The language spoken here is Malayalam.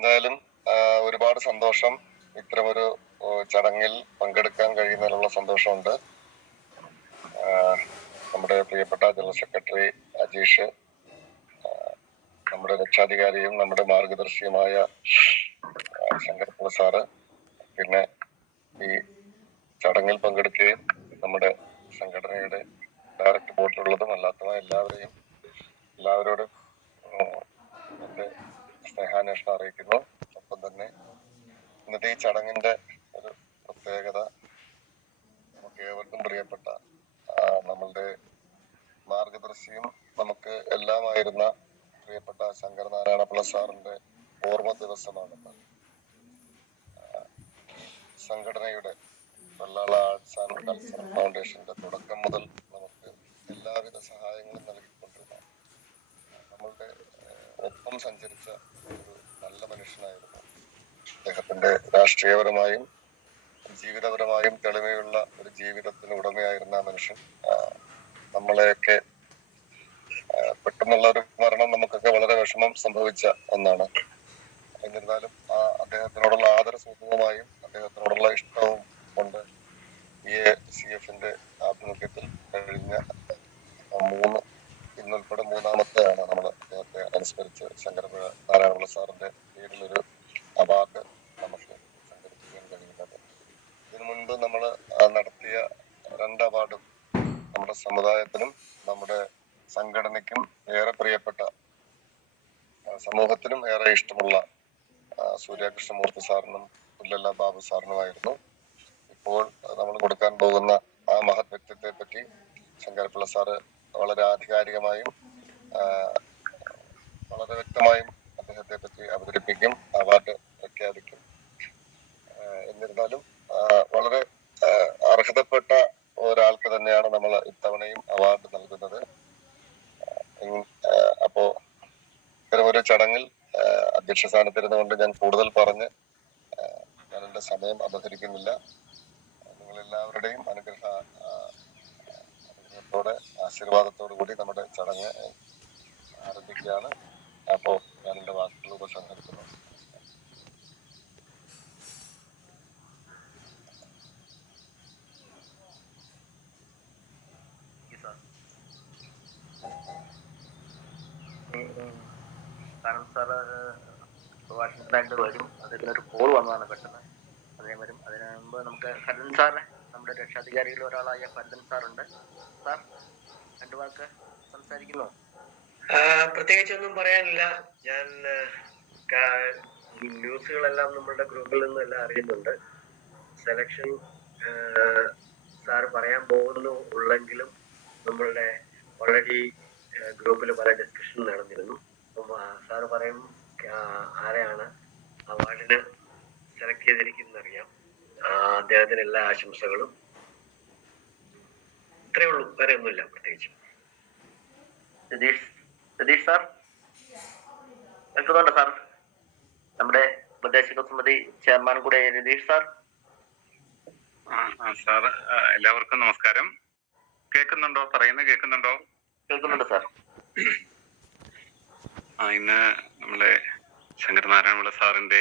എന്തായാലും ഒരുപാട് സന്തോഷം. ഇത്തരമൊരു ചടങ്ങിൽ പങ്കെടുക്കാൻ കഴിയുന്നതിലുള്ള സന്തോഷമുണ്ട്. നമ്മുടെ പ്രിയപ്പെട്ട ജനറൽ സെക്രട്ടറി അജീഷ്, നമ്മുടെ രക്ഷാധികാരിയും നമ്മുടെ മാർഗദർശിയുമായ ശങ്കരപ്പിള്ള സാറ്, പിന്നെ ഈ ചടങ്ങിൽ പങ്കെടുക്കുകയും നമ്മുടെ സംഘടനയുടെ ഡയറക്ടർ ബോർഡിലുള്ളതും അല്ലാത്തതുമായ എല്ലാവരോടും എന്റെ സ്നേഹാന്വേഷണം അറിയിക്കുന്നു. ഒപ്പം തന്നെ ഇന്നത്തെ ഈ ചടങ്ങിന്റെ ഒരു പ്രത്യേകത, നമുക്ക് ഏവർക്കും പ്രിയപ്പെട്ട നമ്മളുടെ മാർഗദർശിയും നമുക്ക് എല്ലാമായിരുന്ന പ്രിയപ്പെട്ട ശങ്കരനാരായണപിള്ള സാറിന്റെ ഓർമ്മ ദിവസമാണെന്ന് സംഘടനയുടെ വെള്ളാള ആർട്സ് ആൻഡ് കൾച്ചറൽ ഫൗണ്ടേഷന്റെ തുടക്കം മുതൽ നമുക്ക് എല്ലാവിധ സഹായങ്ങളും നൽകിക്കൊണ്ടിരുന്ന, നമ്മളുടെ ഒപ്പം സഞ്ചരിച്ച ഒരു നല്ല മനുഷ്യനായിരുന്നു. അദ്ദേഹത്തിന്റെ രാഷ്ട്രീയപരമായും ജീവിതപരമായും തെളിമയുള്ള ഒരു ജീവിതത്തിന് ഉടമയായിരുന്ന മനുഷ്യൻ നമ്മളെയൊക്കെ പെട്ടെന്നുള്ള ഒരു മരണം നമുക്കൊക്കെ വളരെ വിഷമം സംഭവിച്ച ഒന്നാണ്. എന്നിരുന്നാലും അദ്ദേഹത്തിനോടുള്ള ആദരസൂചകമായും അദ്ദേഹത്തിനോടുള്ള ഇഷ്ടവും കൊണ്ട് EACF-ന്റെ ആഭിമുഖ്യത്തിൽ കഴിഞ്ഞ ഇന്നുൾപ്പെടെ മൂന്നാമത്തെയാണ് നമ്മൾ അദ്ദേഹത്തെ അനുസ്മരിച്ച് നാരായണപിള്ള സാറിന്റെ പേരിലൊരു അവാർഡ് നമുക്ക് സംഘടിപ്പിക്കാൻ കഴിയുന്നത്. ഇതിനു മുൻപ് നമ്മൾ നടത്തിയ 2 അവാർഡും നമ്മുടെ സമുദായത്തിനും നമ്മുടെ സംഘടനയ്ക്കും ഏറെ പ്രിയപ്പെട്ട, സമൂഹത്തിനും ഏറെ ഇഷ്ടമുള്ള സൂര്യകൃഷ്ണമൂർത്തി സാറിനും പുല്ലല്ല ബാബു സാറിനുമായിരുന്നു. ഇപ്പോൾ നമ്മൾ കൊടുക്കാൻ പോകുന്ന ആ മഹത് വ്യക്തിത്വത്തെ പറ്റി ശങ്കരപ്പിള്ള സാറ് വളരെ ആധികാരികമായും വളരെ വ്യക്തമായും അദ്ദേഹത്തെ പറ്റി അവതരിപ്പിക്കും, അവാർഡ് പ്രഖ്യാപിക്കും. എന്നിരുന്നാലും വളരെ അർഹതപ്പെട്ട ഒരാൾക്ക് തന്നെയാണ് നമ്മൾ ഇത്തവണയും അവാർഡ് നൽകുന്നത്. അപ്പോ ഇത്തരമൊരു ചടങ്ങിൽ അധ്യക്ഷ സ്ഥാനത്തിരുന്നുകൊണ്ട് ഞാൻ കൂടുതൽ പറഞ്ഞ് ഞാൻ എന്റെ സമയം അപഹരിക്കുന്നില്ല. നിങ്ങളെല്ലാവരുടെയും അനുഗ്രഹത്തോടെ ആശീർവാദത്തോടു കൂടി നമ്മുടെ ചടങ്ങ് ആരംഭിക്കുകയാണ്. അപ്പോ ഞാൻ എന്റെ വാക്കുകൾ ഉപസംഹരിക്കുന്നു. സാറ് വാഷിംഗ്ടണിൽ വരും. അദ്ദേഹത്തിനൊരു കോൾ വന്നതാണ് പെട്ടെന്ന്, അദ്ദേഹം വരും. അതിനു മുമ്പ് നമുക്ക് ഫർദൻ സാറിനെ, നമ്മുടെ രക്ഷാധികാരികളിൽ ഒരാളായ ഫർദൻ സാറുണ്ട്. സാർ 2 വാക്ക് സംസാരിക്കുന്നു. പ്രത്യേകിച്ചൊന്നും പറയാനില്ല. ഞാൻ ന്യൂസുകളെല്ലാം നമ്മളുടെ ഗ്രൂപ്പിൽ നിന്നും എല്ലാം അറിയുന്നുണ്ട്. സെലക്ഷൻ സാറ് പറയാൻ പോകുന്നു ഉള്ളെങ്കിലും നമ്മളുടെ ഓൾറെഡി ഗ്രൂപ്പിൽ പല ഡിസ്കഷൻ നടന്നിരുന്നു. അപ്പം സാറ് പറയും ആരെയാണ് അവാർഡിന് സെലക്ട് ചെയ്തിരിക്കുന്നത് അറിയാം. അദ്ദേഹത്തിന് എല്ലാ ആശംസകളും. ഇത്രയേ ഉള്ളൂ, വേറെ ഒന്നുമില്ല പ്രത്യേകിച്ച്. രതീഷ് സാർ കേൾക്കുന്നുണ്ട്? സാർ നമ്മുടെ ഉപദേശക സമിതി ചെയർമാൻ കൂടെ രതീഷ് സാർ. സാർ എല്ലാവർക്കും നമസ്കാരം. കേൾക്കുന്നുണ്ടോ? പറയുന്നത് കേൾക്കുന്നുണ്ടോ? കേൾക്കുന്നുണ്ട് സാർ. ഇന്ന് നമ്മളെ ശങ്കരനാരായണപിള്ള സാറിന്റെ